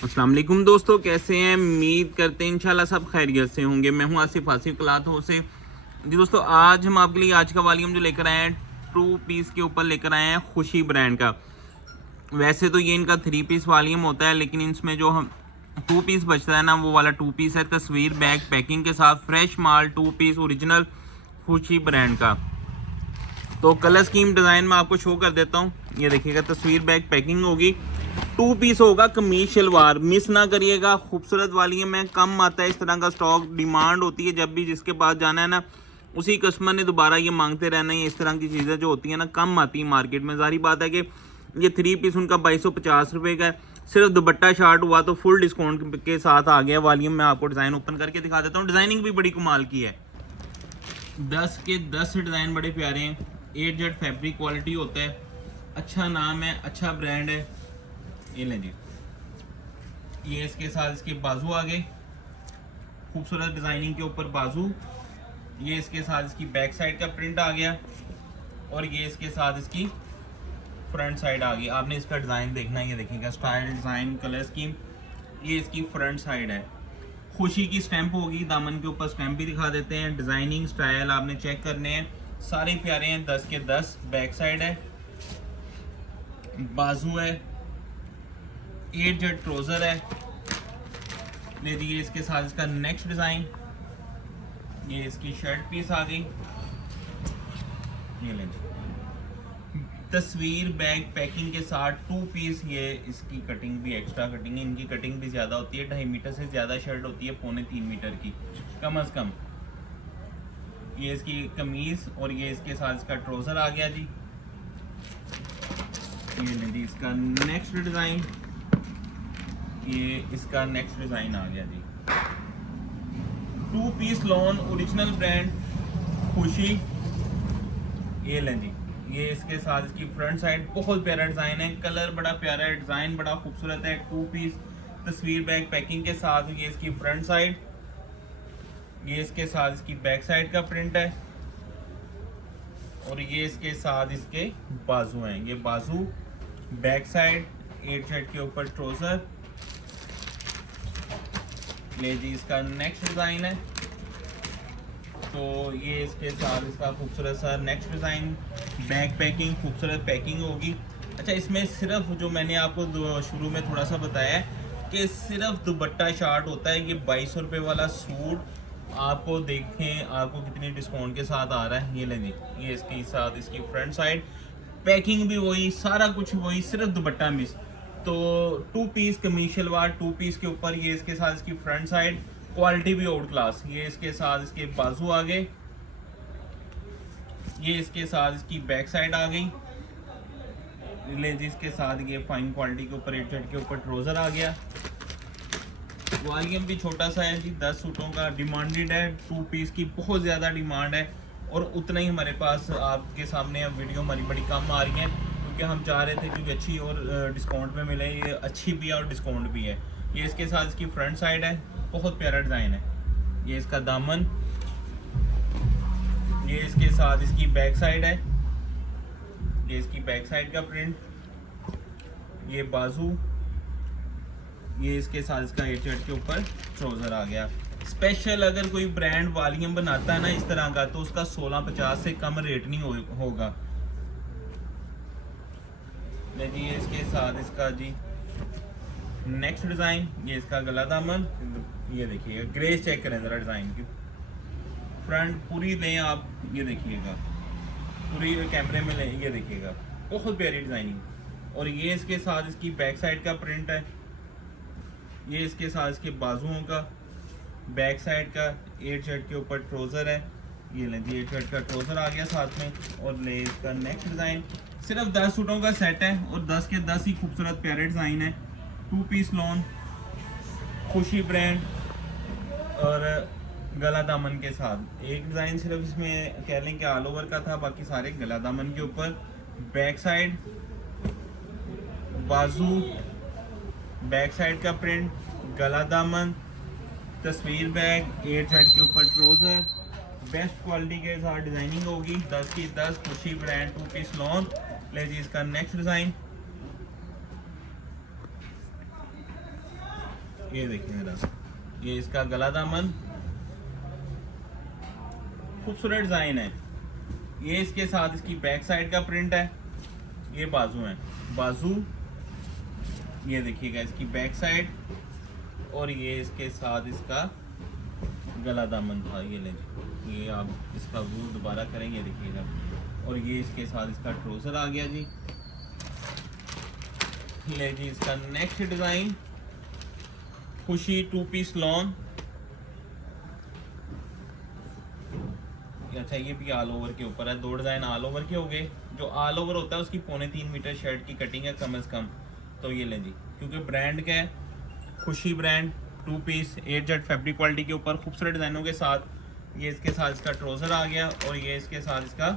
अस्सलाम वालेकुम दोस्तों, कैसे हैं? उम्मीद करते हैं इंशाल्लाह सब खैरियत से होंगे। मैं हूं आसिफ क्लॉथ हाउस से। जी दोस्तों, आज हम आपके लिए आज का वॉल्यूम जो लेकर आए हैं 2 पीस के ऊपर लेकर आए हैं खुशी ब्रांड का। वैसे तो ये इनका 3 पीस वॉल्यूम होता है, लेकिन इसमें जो हम 2 पीस बचता है ना, वो वाला 2 पीस है। तस्वीर बैग पैकिंग के साथ फ्रेश माल 2 पीस ओरिजिनल खुशी ब्रांड का। तो कलर स्कीम डिज़ाइन में आपको शो कर देता हूँ। ये देखिएगा, तस्वीर बैग पैकिंग होगी, 2 पीस होगा, कमीज शलवार। मिस ना करिएगा, खूबसूरत वाली में कम आता है इस तरह का स्टॉक। डिमांड होती है जब भी जिसके पास जाना है ना, उसी कस्टमर ने दोबारा ये मांगते रहना है। इस तरह की चीज़ें जो होती हैं ना, कम आती है मार्केट में। जारी बात है कि ये 3 पीस उनका 2250 रुपये का है। सिर्फ दुपट्टा शार्ट हुआ तो फुल डिस्काउंट के साथ आ गया वॉल्यूम। में आपको डिज़ाइन ओपन करके दिखा देता हूँ। डिज़ाइनिंग भी बड़ी कमाल की है। 10 के 10 डिज़ाइन बड़े प्यारे हैं। 8Z फैब्रिक क्वालिटी होता है। अच्छा नाम है, अच्छा ब्रांड है। ये लें जी, ये इसके साथ इसके बाजू आ गए, खूबसूरत डिज़ाइनिंग के ऊपर बाजू। ये इसके साथ इसकी बैक साइड का प्रिंट आ गया, और ये इसके साथ इसकी फ्रंट साइड आ गई। आपने इसका डिज़ाइन देखना है, ये देखिएगा, स्टाइल डिज़ाइन कलर स्कीम। ये इसकी फ्रंट साइड है, खुशी की स्टैंप होगी। दामन के ऊपर स्टैंप भी दिखा देते हैं। डिज़ाइनिंग स्टाइल आपने चेक करने हैं, सारे प्यारे हैं। 10 के 10 बैक साइड है, बाजू है, 8Z ट्रोज़र है। ले दिए इसके साथ इसका नेक्स्ट डिज़ाइन। ये इसकी शर्ट पीस आ गई। ये लें, तस्वीर बैग पैकिंग के साथ 2 पीस। ये इसकी कटिंग भी एक्स्ट्रा कटिंग है, इनकी कटिंग भी ज़्यादा होती है। 2.5 मीटर से ज़्यादा शर्ट होती है, 2.25 मीटर की कम अज़ कम। ये इसकी कमीज़, और ये इसके साथ इसका ट्रोज़र आ गया जी। ये लें जी, इसका नेक्स्ट डिज़ाइन। ये इसका नेक्स्ट डिज़ाइन आ गया जी। 2 पीस लॉन ओरिजिनल ब्रांड खुशी। ये लें जी, ये इसके साथ इसकी फ्रंट साइड। बहुत प्यारा डिज़ाइन है, कलर बड़ा प्यारा है, डिज़ाइन बड़ा खूबसूरत है। 2 पीस तस्वीर बैग पैकिंग के साथ। ये इसकी फ्रंट साइड, ये इसके साथ इसकी बैक साइड का प्रिंट है, और ये इसके साथ इसके बाजू हैं। ये बाजू, बैक साइड, 8Z के ऊपर ट्रोज़र। ले जी, इसका नेक्स्ट डिज़ाइन है। तो ये इसके साथ इसका खूबसूरत सा नेक्स्ट डिज़ाइन। बैग पैकिंग, खूबसूरत पैकिंग होगी। अच्छा, इसमें सिर्फ जो मैंने आपको शुरू में थोड़ा सा बताया है कि सिर्फ दुपट्टा शार्ट होता है। ये 2200 रुपये वाला सूट आपको देखें, आपको कितनी डिस्काउंट के साथ आ रहा है। ये लेंगे, ये इसके साथ इसकी फ्रंट साइड, पैकिंग भी वही, सारा कुछ वही, सिर्फ दुपट्टा मिस। तो 2 पीस कमीज शलवार, 2 पीस के ऊपर ये इसके साथ इसकी फ्रंट साइड, क्वालिटी भी आउट क्लास। ये इसके साथ इसके बाजू आ गए, ये इसके साथ इसकी बैक साइड आ गई। लेंज इसके साथ ये फाइन क्वालिटी के ऊपर 8Z के ऊपर ट्रोज़र आ गया। वॉल्यूम भी छोटा सा है जी, 10 सूटों का डिमांडेड है। 2 पीस की बहुत ज़्यादा डिमांड है, और उतना ही हमारे पास आपके सामने अब वीडियो हमारी बड़ी कम आ रही है, क्योंकि हम चाह रहे थे क्योंकि अच्छी और डिस्काउंट में मिले। ये अच्छी भी है और डिस्काउंट भी है। ये इसके साथ इसकी फ्रंट साइड है, बहुत प्यारा डिज़ाइन है। ये इसका दामन, ये इसके साथ इसकी बैक साइड है, ये इसकी बैक साइड का प्रिंट। ये बाजू, ये इसके साथ इसका 8Z के ऊपर ट्राउज़र आ गया। स्पेशल अगर कोई ब्रांड वॉल्यूम बनाता है ना इस तरह का, तो उसका 1650 से कम रेट नहीं होगा। जी, ये इसके साथ इसका जी नेक्स्ट डिज़ाइन। ये इसका गला दामन। ये देखिएगा, ग्रेस चेक करें ज़रा डिज़ाइन की। फ्रंट पूरी लें आप, ये देखिएगा, पूरी कैमरे में लें, ये देखिएगा, बहुत प्यारी डिज़ाइनिंग। और ये इसके साथ इसकी बैक साइड का प्रिंट है। ये इसके साथ इसके बाजुओं का, बैक साइड का 8Z के ऊपर ट्रोज़र है। ये लें जी, 8Z का ट्रोज़र आ गया साथ में। और ले इसका नेक्स्ट डिज़ाइन। सिर्फ 10 सूटों का सेट है, और 10 के 10 ही खूबसूरत प्यारे डिज़ाइन है। 2 पीस लॉन खुशी ब्रांड, और गला दामन के साथ। एक डिज़ाइन सिर्फ इसमें कह लें कि ऑल ओवर का था, बाकी सारे गला दामन के ऊपर। बैक साइड, बाजू, बैक साइड का प्रिंट, गला दामन, तस्वीर बैग, 8Z के ऊपर ट्रोज़र। बेस्ट क्वालिटी के साथ डिज़ाइनिंग होगी। 10 की 10 खुशी ब्रांड 2 पीस लॉन। ले जी, इसका नेक्स्ट डिज़ाइन। ये देखिए मेरा, ये इसका गला दामन, खूबसूरत डिजाइन है। ये इसके साथ इसकी बैक साइड का प्रिंट है। ये बाजू है, बाजू ये देखिएगा इसकी बैक साइड, और ये इसके साथ इसका गला दामन था। ये ले, ये आप इसका व्यू दोबारा करेंगे देखिएगा। और ये इसके साथ इसका ट्राउजर आ गया जी। ले जी इसका नेक्स्ट डिजाइन, खुशी 2 पीस लॉन। अच्छा, ये भी ऑल ओवर के ऊपर है। 2 डिजाइन ऑल ओवर के हो गए। जो ऑल ओवर होता है उसकी 2.25 मीटर शर्ट की कटिंग है कम से कम। तो ये लें जी, क्योंकि ब्रांड का है, Khushi brand, 2 piece 8 Z fabric quality के ऊपर खूबसूरत डिजाइनों के साथ। ये इसके साथ इसका ट्राउजर आ गया, और ये इसके साथ इसका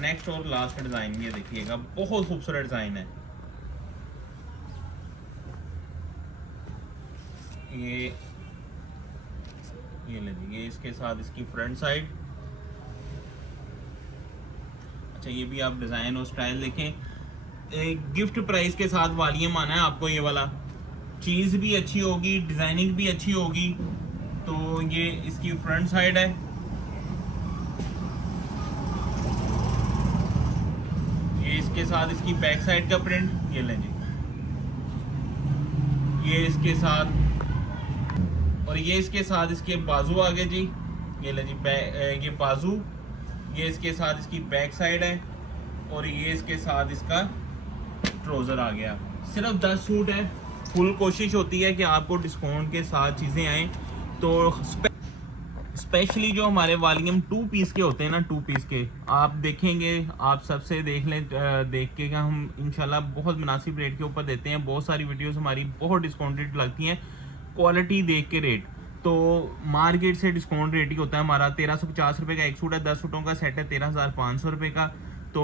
नेक्स्ट और लास्ट डिजाइन। ये देखिएगा, बहुत खूबसूरत डिजाइन है। ये ले लीजिए, ये इसके साथ इसकी फ्रंट साइड। अच्छा, ये भी आप डिज़ाइन और स्टाइल देखें। एक गिफ्ट प्राइस के साथ वॉल्यूम आना है आपको। ये वाला चीज़ भी अच्छी होगी, डिज़ाइनिंग भी अच्छी होगी। तो ये इसकी फ्रंट साइड है। ये इसके साथ इसकी बैक साइड का प्रिंट। ये लें जी, ये इसके साथ, और ये इसके साथ इसके बाजू आ गए जी। ये ले जी, ये बाजू, ये इसके साथ इसकी बैक साइड है, और ये इसके साथ इसका ट्राउज़र आ गया। सिर्फ 10 सूट है। फुल कोशिश होती है कि आपको डिस्काउंट के साथ चीज़ें आएँ। तो स्पेशली जो हमारे वॉल्यूम 2 पीस के होते हैं ना, 2 पीस के आप देखेंगे, आप सबसे देख लें, देख के हम इंशाल्लाह बहुत मुनासिब रेट के ऊपर देते हैं। बहुत सारी वीडियोस हमारी बहुत डिस्काउंटेड लगती हैं, क्वालिटी देख के रेट। तो मार्केट से डिस्काउंट रेट ही होता है हमारा। 1350 रुपये का एक सूट है, 10 सूटों का सेट है 13,500 रुपये का। तो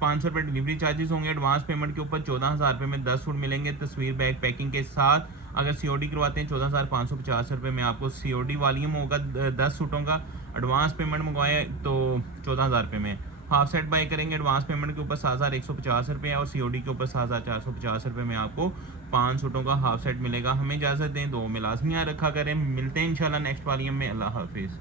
500 रुपये डिलीवरी चार्जेस होंगे। एडवांस पेमेंट के ऊपर 14,000 रुपये में 10 सूट मिलेंगे, तस्वीर बैग पैकिंग के साथ। अगर COD करवाते हैं 14,550 रुपये में आपको COD वॉल्यूम होगा 10 सूटों का। एडवांस पेमेंट मंगवाएं तो 14,000 रुपये में। हाफ सेट बाई करेंगे एडवांस पेमेंट के ऊपर 7,150 रुपये, और COD के ऊपर 7,450 रुपये में आपको 5 सूटों का हाफ सेट मिलेगा। हमें इजाज़त दें, 2 में लाजमी रखा करें। मिलते हैं इंशाल्लाह नेक्स्ट वॉल्यूम में। अल्लाह हाफिज़।